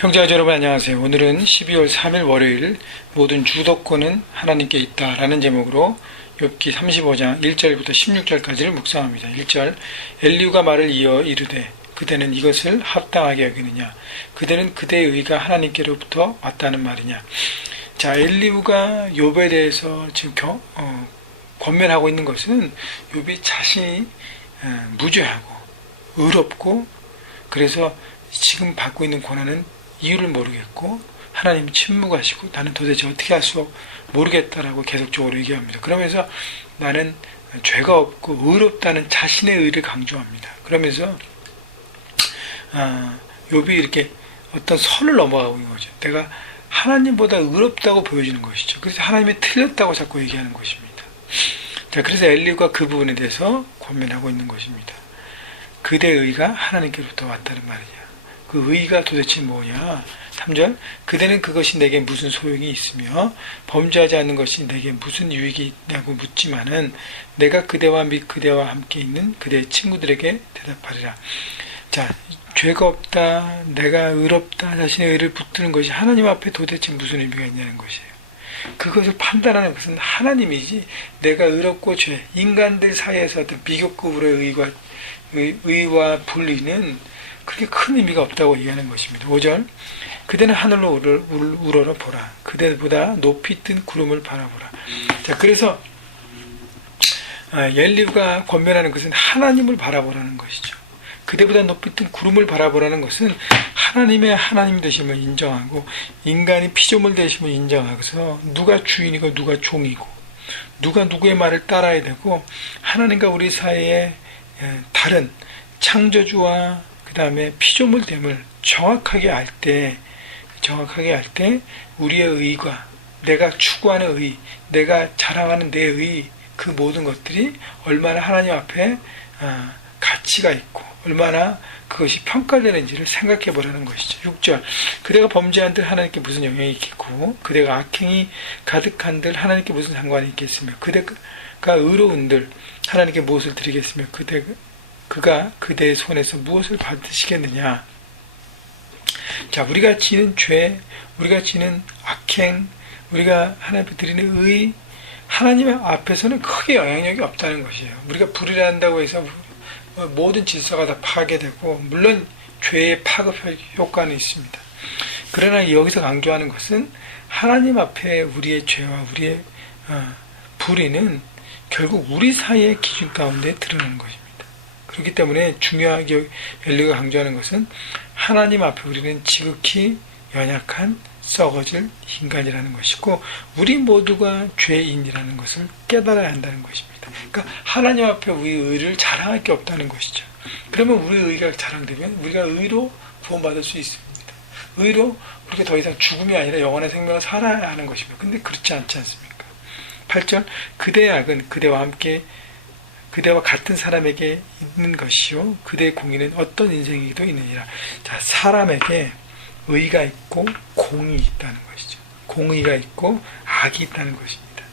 형제자 여러분 안녕하세요. 오늘은 12월 3일 월요일 모든 주도권은 하나님께 있다라는 제목으로 욥기 35장 1절부터 16절까지를 묵상합니다. 1절 엘리후가 말을 이어 이르되 그대는 이것을 합당하게 여기느냐 그대는 그대의 의가 하나님께로부터 왔다는 말이냐. 자, 엘리후가 욥에 대해서 지금 권면하고 있는 것은 욥이 자신이 무죄하고 의롭고 그래서 지금 받고 있는 고난은 이유를 모르겠고 하나님이 침묵하시고 나는 도대체 어떻게 할 수 모르겠다라고 계속적으로 얘기합니다. 그러면서 나는 죄가 없고 의롭다는 자신의 의를 강조합니다. 그러면서 욥이 이렇게 어떤 선을 넘어가고 있는 거죠. 내가 하나님보다 의롭다고 보여지는 것이죠. 그래서 하나님이 틀렸다고 자꾸 얘기하는 것입니다. 자, 그래서 엘리후가 그 부분에 대해서 권면하고 있는 것입니다. 그대의 의가 하나님께로부터 왔다는 말이냐. 그 의가 도대체 뭐냐. 3절 그대는 그것이 내게 무슨 소용이 있으며 범죄하지 않는 것이 내게 무슨 유익이 있냐고 묻지만은 내가 그대와 및 그대와 함께 있는 그대의 친구들에게 대답하리라. 자, 죄가 없다, 내가 의롭다, 자신의 의를 붙드는 것이 하나님 앞에 도대체 무슨 의미가 있냐는 것이에요. 그것을 판단하는 것은 하나님이지 내가 의롭고 죄, 인간들 사이에서 어떤 비교급으로의 의와 분리는 그렇게 큰 의미가 없다고 얘기하는 것입니다. 5절 그대는 하늘로 우러러 보라. 그대보다 높이 뜬 구름을 바라보라. 자, 그래서 엘리후가 권면하는 것은 하나님을 바라보라는 것이죠. 그대보다 높이 뜬 구름을 바라보라는 것은 하나님의 하나님 되심을 인정하고 인간이 피조물 되심을 인정하고서 누가 주인이고 누가 종이고 누가 누구의 말을 따라야 되고 하나님과 우리 사이에 다른 창조주와 그 다음에 피조물됨을 정확하게 알 때 우리의 의가 내가 추구하는 의, 내가 자랑하는 내 의, 그 모든 것들이 얼마나 하나님 앞에 가치가 있고 얼마나 그것이 평가되는지를 생각해 보라는 것이죠. 6절 그대가 범죄한들 하나님께 무슨 영향이 있겠고 그대가 악행이 가득한들 하나님께 무슨 상관이 있겠으며 그대가 의로운들 하나님께 무엇을 드리겠으며 그가 그대의 손에서 무엇을 받으시겠느냐. 자, 우리가 지는 죄, 우리가 지는 악행, 우리가 하나님 앞에 드리는 의, 하나님 앞에서는 크게 영향력이 없다는 것이에요. 우리가 불의를 한다고 해서 모든 질서가 다 파괴되고 물론 죄의 파급 효과는 있습니다. 그러나 여기서 강조하는 것은 하나님 앞에 우리의 죄와 우리의 불의는 결국 우리 사이의 기준 가운데 드러나는 것입니다. 그렇기 때문에 중요하게 엘리후가 강조하는 것은 하나님 앞에 우리는 지극히 연약한 썩어질 인간이라는 것이고 우리 모두가 죄인이라는 것을 깨달아야 한다는 것입니다. 그러니까 하나님 앞에 우리 의를 자랑할 게 없다는 것이죠. 그러면 우리 의가 자랑되면 우리가 의로 구원받을 수 있습니다. 의로 우리가 더 이상 죽음이 아니라 영원한 생명을 살아야 하는 것입니다. 근데 그렇지 않지 않습니까? 8절 그대의 악은 그대와 같은 사람에게 있는 것이요 그대의 공의는 어떤 인생에게도 있느니라. 자, 사람에게 의가 있고 공이 있다는 것이죠. 공의가 있고 악이 있다는 것입니다.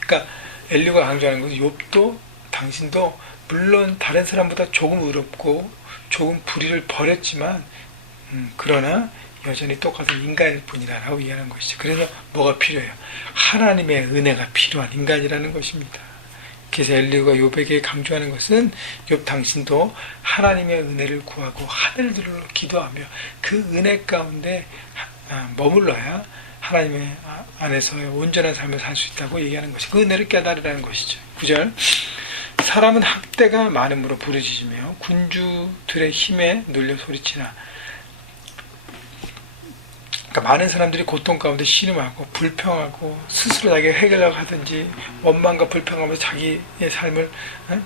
그러니까 엘리후가 강조하는 것은 욥도 당신도 물론 다른 사람보다 조금 의롭고 조금 불의를 벌였지만 그러나 여전히 똑같은 인간일 뿐이라고 얘기하는 것이죠. 그래서 뭐가 필요해요? 하나님의 은혜가 필요한 인간이라는 것입니다. 그래서 엘리후가 욥에게 강조하는 것은 욥 당신도 하나님의 은혜를 구하고 하늘들로 기도하며 그 은혜 가운데 머물러야 하나님의 안에서의 온전한 삶을 살 수 있다고 얘기하는 것이 그 은혜를 깨달으라는 것이죠. 9절 사람은 학대가 많음으로 부르짖으며 군주들의 힘에 눌려 소리치나. 그러니까 많은 사람들이 고통 가운데 신음하고 불평하고 스스로 자기가 해결하려고 하든지 원망과 불평하면서 자기의 삶을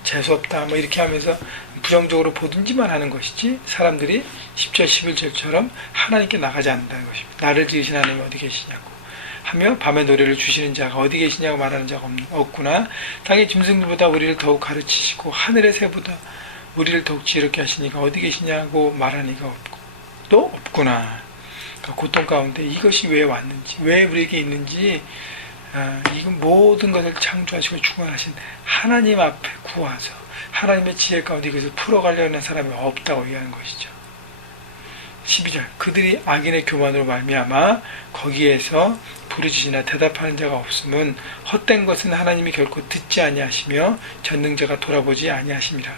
재수없다 뭐 이렇게 하면서 부정적으로 보든지만 하는 것이지 사람들이 10절 11절처럼 하나님께 나가지 않는다는 것입니다. 나를 지으신 하나님이 어디 계시냐고 하며 밤에 노래를 주시는 자가 어디 계시냐고 말하는 자가 없구나. 땅의 짐승들보다 우리를 더욱 가르치시고 하늘의 새보다 우리를 더욱 지혜롭게 하시니까 어디 계시냐고 말하는 이가 또 없구나. 고통 가운데 이것이 왜 왔는지 왜 우리에게 있는지 이건 모든 것을 창조하시고 주관하신 하나님 앞에 구하서 하나님의 지혜 가운데 이것을 풀어가려는 사람이 없다고 얘기하는 것이죠. 12절 그들이 악인의 교만으로 말미암아 거기에서 부르짖으나 대답하는 자가 없음은 헛된 것은 하나님이 결코 듣지 아니하시며 전능자가 돌아보지 아니하심이라.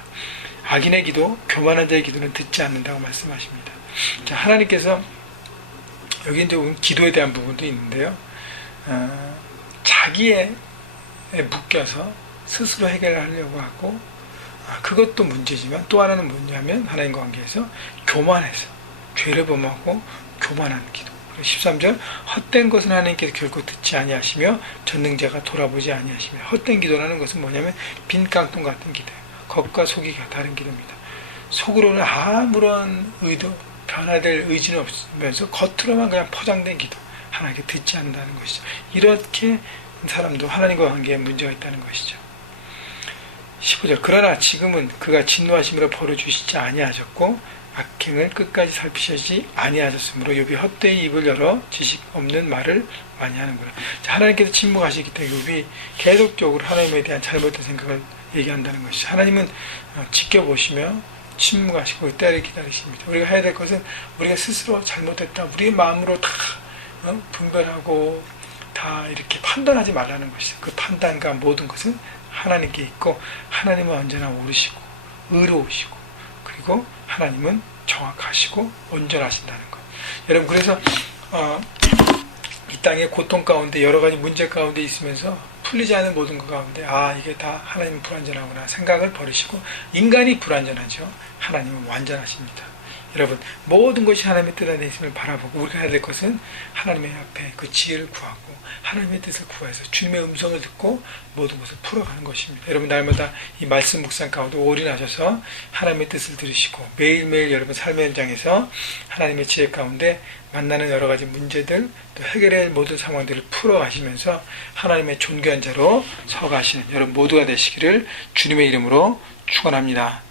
악인의 기도, 교만한 자의 기도는 듣지 않는다고 말씀하십니다. 자, 하나님께서 여기 이제 기도에 대한 부분도 있는데요. 자기에 묶여서 스스로 해결을 하려고 하고 그것도 문제지만 또 하나는 뭐냐면 하나님과 관계에서 교만해서 죄를 범하고 교만한 기도. 13절 헛된 것은 하나님께서 결코 듣지 아니하시며 전능자가 돌아보지 아니하시며 헛된 기도라는 것은 뭐냐면 빈 깡통 같은 기도예요. 겉과 속이 다른 기도입니다. 속으로는 아무런 의도 변화될 의지는 없으면서 겉으로만 그냥 포장된 기도 하나님께 듣지 않는다는 것이죠. 이렇게 사람도 하나님과 관계에 문제가 있다는 것이죠. 15절 그러나 지금은 그가 진노하심으로 벌어주시지 아니하셨고 악행을 끝까지 살피시지 아니하셨으므로 욥이 헛되이 입을 열어 지식 없는 말을 많이 하는구나. 자, 하나님께서 침묵하시기 때문에 욥이 계속적으로 하나님에 대한 잘못된 생각을 얘기한다는 것이죠. 하나님은 지켜보시며 침묵하시고 때를 기다리십니다. 우리가 해야 될 것은 우리가 스스로 잘못했다 우리의 마음으로 다 분별하고 다 이렇게 판단하지 말라는 것이죠. 그 판단과 모든 것은 하나님께 있고 하나님은 언제나 옳으시고 의로우시고 그리고 하나님은 정확하시고 온전하신다는 것. 여러분 그래서 이 땅의 고통 가운데 여러 가지 문제 가운데 있으면서 풀리지 않은 모든 것 가운데 이게 다 하나님은 불완전하구나 생각을 버리시고 인간이 불완전하죠. 하나님은 완전하십니다. 여러분 모든 것이 하나님의 뜻 안에 있음을 바라보고 우리가 해야 될 것은 하나님의 앞에 그 지혜를 구하고 하나님의 뜻을 구해서 주님의 음성을 듣고 모든 것을 풀어가는 것입니다. 여러분 날마다 이 말씀 묵상 가운데 올인하셔서 하나님의 뜻을 들으시고 매일매일 여러분 삶의 현장에서 하나님의 지혜 가운데 만나는 여러 가지 문제들 또 해결해야 할 모든 상황들을 풀어가시면서 하나님의 존귀한 자로 서가시는 여러분 모두가 되시기를 주님의 이름으로 축원합니다.